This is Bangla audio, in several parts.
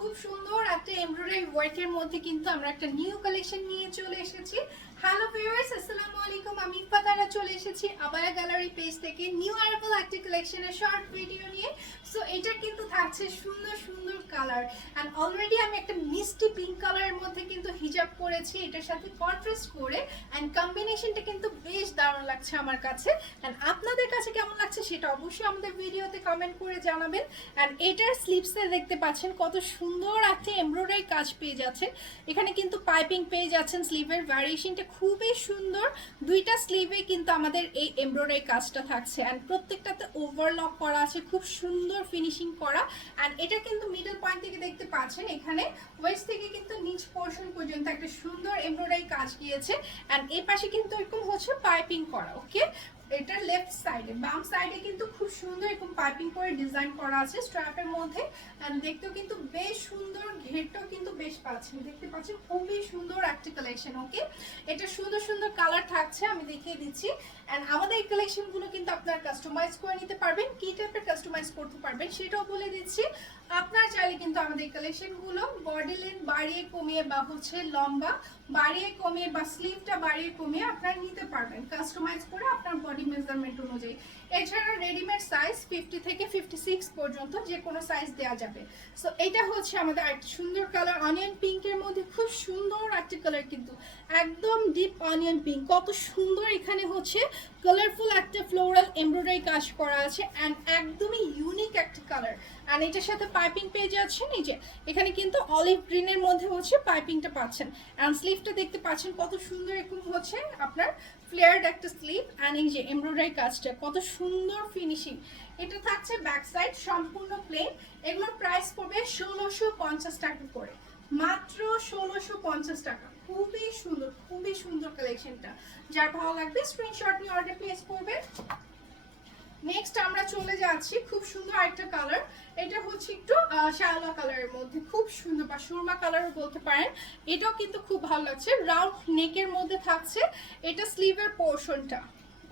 খুব সুন্দর একটা এমব্রয়ডারি ওয়ার্কের মধ্যে কিন্তু আমরা একটা নিউ কালেকশন নিয়ে চলে এসেছি। হ্যালো ভিউয়ার্স আসসালামু আলাইকুম আমি ইফাতারা চলে এসেছি আবায়া গ্যালারি পেজ থেকে নিউ অ্যারাইভাল একটা কালেকশনের শর্ট ভিডিও নিয়ে। সো এটা কিন্তু থাকছে সুন্দর সুন্দর কালার অ্যান্ড অলরেডি আমি একটা মিষ্টি পিঙ্ক কালারের মধ্যে কিন্তু হিজাব পরেছি এটার সাথে কন্ট্রাস্ট করে। অ্যান্ড কম্বিনেশনটা কিন্তু বেশ দারুণ লাগছে আমার কাছে। অ্যান্ড আপনাদের কাছে কেমন লাগছে সেটা অবশ্যই আমাদের ভিডিওতে কমেন্ট করে জানাবেন। অ্যান্ড এটার স্লিপসে দেখতে পাচ্ছেন কত সুন্দর একটা এমব্রয়ডারি কাজ পেয়ে যাচ্ছেন এখানে কিন্তু পাইপিং পেয়ে যাচ্ছেন স্লিভের ভ্যারিয়েশনটা খুবই সুন্দর। দুইটা স্লিভে কিন্তু আমাদের এই এমব্রয়ডারি কাজটা থাকছে। অ্যান্ড প্রত্যেকটাতে ওভারলক করা আছে, খুব সুন্দর ফিনিশিং করা। অ্যান্ড এটা কিন্তু মিডল পয়েন্ট থেকে দেখতে পাচ্ছেন, এখানে ওয়েস্ট থেকে কিন্তু নিচ পোর্শন পর্যন্ত একটা সুন্দর এমব্রয়ডারি কাজ গিয়েছে। অ্যান্ড এই পাশে কিন্তু এরকম হচ্ছে পাইপিং করা ওকে এটার লেফট সাইডে বাম সাইডে কিন্তু খুব সুন্দর এরকম পাইপিং করে ডিজাইন করা আছে স্ট্র্যাপের মধ্যে। দেখতেও কিন্তু বেশ সুন্দর, ঘেরটাও কিন্তু বেশ পাচ্ছেন। দেখতে পাচ্ছেন খুবই সুন্দর একটা কালেকশন ওকে এটা সুন্দর সুন্দর কালার থাকছে, আমি দেখিয়ে দিচ্ছি। অ্যান্ড আমাদের এই কালেকশনগুলো কিন্তু আপনারা কাস্টমাইজ করে নিতে পারবেন, কি টাইপের কাস্টমাইজ করতে পারবেন সেটাও বলে দিচ্ছি। আপনার চাইলে কিন্তু আমাদের এই কালেকশনগুলো বডি লেন্থ বাড়িয়ে কমিয়ে বা হচ্ছে লম্বা বাড়িয়ে কমিয়ে বা স্লিভটা বাড়িয়ে কমিয়ে আপনারা নিতে পারবেন। কাস্টমাইজ করে আপনার বডি মেজারমেন্ট অনুযায়ী। এছাড়া রেডিমেড সাইজ ফিফটি থেকে ফিফটি সিক্স পর্যন্ত যে কোনো সাইজ দেওয়া যাবে। সো এটা হচ্ছে আমাদের একটা সুন্দর কালার অনিয়ন পিঙ্কের মধ্যে খুব সুন্দর একটা কালার কিন্তু একদম ডিপ অনিয়ন পিঙ্ক কত সুন্দর এখানে হচ্ছে কালারফুল একটা ফ্লোরাল এমব্রয়ডারি কাজ করা আছে অ্যান্ড একদমই ইউনিক একটা কালার অ্যান্ড এটার সাথে পাইপিং পেয়ে এই যে, এখানে কিন্তু অলিভ গ্রিনের মধ্যে হচ্ছে পাইপিংটা পাচ্ছেন। অ্যান্ড স্লিভটা দেখতে পাচ্ছেন কত সুন্দর এরকম হচ্ছে আপনার ফ্লেয়ার্ড একটা স্লিভ অ্যান্ড এই যে এমব্রয়ডারি কাজটা, কত সুন্দর ফিনিশিং এটা থাকছে ব্যাক সাইড সম্পূর্ণ প্লেন এগুলোর প্রাইস পড়বে ষোলোশো পঞ্চাশ টাকা করে। মাত্র ষোলোশো পঞ্চাশ টাকা। খুবই সুন্দর খুবই সুন্দর কালেকশনটা যার ভালো লাগবে স্ক্রিনশট নিয়ে অর্ডার প্লেস করবেন। নেক্সট আমরা চলে যাচ্ছি খুব সুন্দর আরেকটা কালার এটা হচ্ছে একটু শ্যাওলা কালারের মধ্যে। খুব সুন্দর বা সুরমা কালার বলতে পারেন। এটাও কিন্তু খুব ভালো লাগছে। রাউন্ড নেকের মধ্যে থাকছে। এটা স্লিভের পোর্শনটা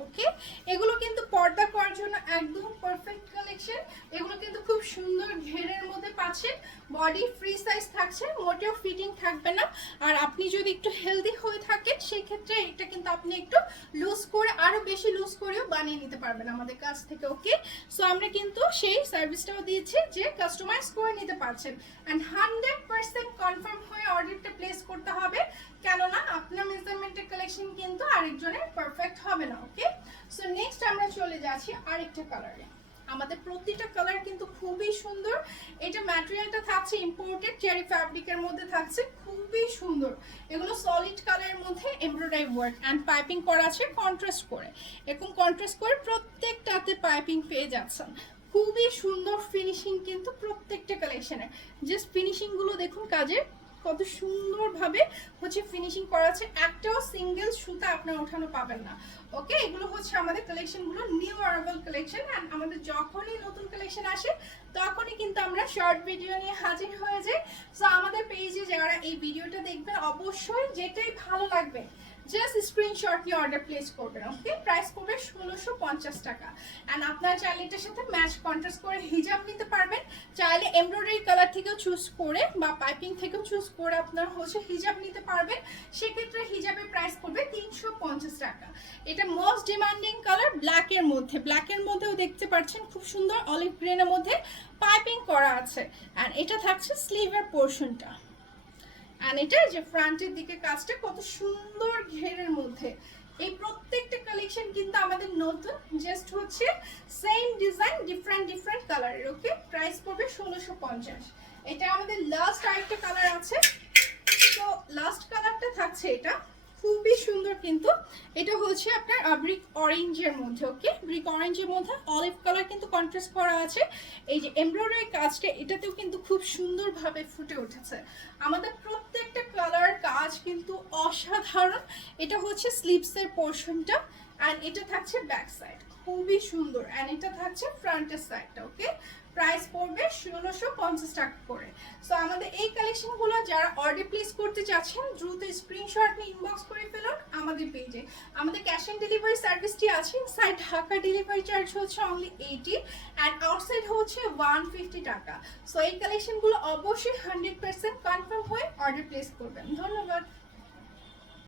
ওকে? এগুলো কিন্তু পর্দা করার জন্য একদম পারফেক্ট কালেকশন এগুলো কিন্তু খুব সুন্দর ঘেরের মধ্যে পাচ্ছেন। বডি ফ্রি সাইজ থাকছে, মোটেও ফিটিং থাকবে না। আর আপনি যদি একটু হেলদি হয়ে থাকেন, সেক্ষেত্রে এটা কিন্তু আপনি একটু লুজ করে আরও বেশি লুজ করেও বানিয়ে নিতে পারবেন আমাদের কাছ থেকে, ওকে? সো আমরা কিন্তু সেই সার্ভিসটাও দিয়েছি যে কাস্টমাইজ করে নিতে পারছেন। অ্যান্ড হান্ড্রেড পার্সেন্ট কনফার্ম হয়ে অর্ডারটা প্লেস করতে হবে। কেননা আপনার মেজারমেন্টের কালেকশন কিন্তু আরেকজনের পারফেক্ট হবে না ওকে সো নেক্সট আমরা চলে যাচ্ছি আরেকটা কালারে আমাদের প্রতিটা কালার কিন্তু খুবই সুন্দর। এটা ম্যাটেরিয়ালটা থাকছে ইম্পোর্টেড চেরি ফ্যাব্রিকের মধ্যে থাকছে, খুবই সুন্দর। এগুলো সলিড কালারের মধ্যে এমব্রয়ডারি ওয়ার্ক অ্যান্ড পাইপিং করা আছে কন্ট্রাস্ট করে। এরকম কন্ট্রাস্ট করে প্রত্যেকটাতে পাইপিং পেয়ে যাচ্ছেন। খুবই সুন্দর ফিনিশিং কিন্তু প্রত্যেকটা কালেকশনে জাস্ট ফিনিশিংগুলো দেখুন কাজের। কত সুন্দরভাবে হচ্ছে ফিনিশিং করা আছে। একটাও সিঙ্গেল সুতা আপনার ওঠানো পাবেন না। ওকে এগুলো হচ্ছে আমাদের কালেকশনগুলো নিউ অ্যারাইভাল কালেকশন অ্যান্ড আমাদের যখনই নতুন কালেকশন আসে, তখনই কিন্তু আমরা শর্ট ভিডিও নিয়ে হাজির হয়ে যাই। সো আমাদের পেজে যারা এই ভিডিওটা দেখবেন, অবশ্যই যেটাই ভালো লাগবে জাস্ট স্ক্রিনশট নিয়ে অর্ডার প্লেস করবেন ওকে প্রাইস পড়বে ষোলোশো পঞ্চাশ টাকা। অ্যান্ড আপনারা চাইলে এটার সাথে ম্যাচ কন্ট্রাস্ট করে হিজাব নিতে পারবেন। চাইলে এমব্রয়ডারি কালার থেকেও চুজ করে বা পাইপিং থেকেও চুজ করে আপনার হচ্ছে হিজাব নিতে পারবেন। সেক্ষেত্রে হিজাবের প্রাইস পড়বে তিনশো পঞ্চাশ টাকা। এটা মোস্ট ডিমান্ডিং কালার ব্ল্যাকের মধ্যে। ব্ল্যাকের মধ্যেও দেখতে পাচ্ছেন খুব সুন্দর অলিভ গ্রিনের মধ্যে পাইপিং করা আছে। অ্যান্ড এটা থাকছে স্লিভের পোর্শনটা অ্যান্ড এটা যে ফ্রন্টের দিকে কাজটা কত সুন্দর ঘেরের মধ্যে। এই প্রত্যেকটা কালেকশন কিন্তু আমাদের নতুন জাস্ট হচ্ছে সেম ডিজাইন ডিফারেন্ট ডিফারেন্ট কালারের ওকে প্রাইস পড়বে ষোলোশো পঞ্চাশ। এটা আমাদের লাস্ট আরেকটা কালার আছে। তো লাস্ট কালারটা থাকছে এটা। খুবই সুন্দর কিন্তু। এটা হচ্ছে আপনার ব্রিক অরেঞ্জের মধ্যে ওকে ব্রিক অরেঞ্জের মধ্যে অলিভ কালার কিন্তু কন্ট্রাস্ট করা আছে। এই যে এমব্রয়ডারি কাজটা, এটাতেও কিন্তু খুব সুন্দরভাবে ফুটে উঠেছে। আমাদের প্রত্যেকটা কালার কাজ কিন্তু অসাধারণ। এটা হচ্ছে স্লিপসের পোর্শনটা অ্যান্ড এটা থাকছে ব্যাক সাইড খুবই সুন্দর অ্যান্ড এটা থাকছে ফ্রন্টের সাইডটা ওকে প্রাইস পড়বে ষোলোশো পঞ্চাশ টাকা করে। সো আমাদের এই কালেকশনগুলো যারা অর্ডার প্লেস করতে চাচ্ছেন, দ্রুত স্ক্রিনশট নিয়ে ইনবক্স করে ফেলুন আমাদের পেজে আমাদের ক্যাশ অন ডেলিভারি সার্ভিসটি আছে সাইড ঢাকা ডেলিভারি চার্জ হচ্ছে অনলি এইটি অ্যান্ড আউটসাইড হচ্ছে ওয়ান ফিফটি টাকা। সো এই কালেকশনগুলো অবশ্যই হান্ড্রেড পার্সেন্ট কনফার্ম হয়ে অর্ডার প্লেস করবেন। ধন্যবাদ।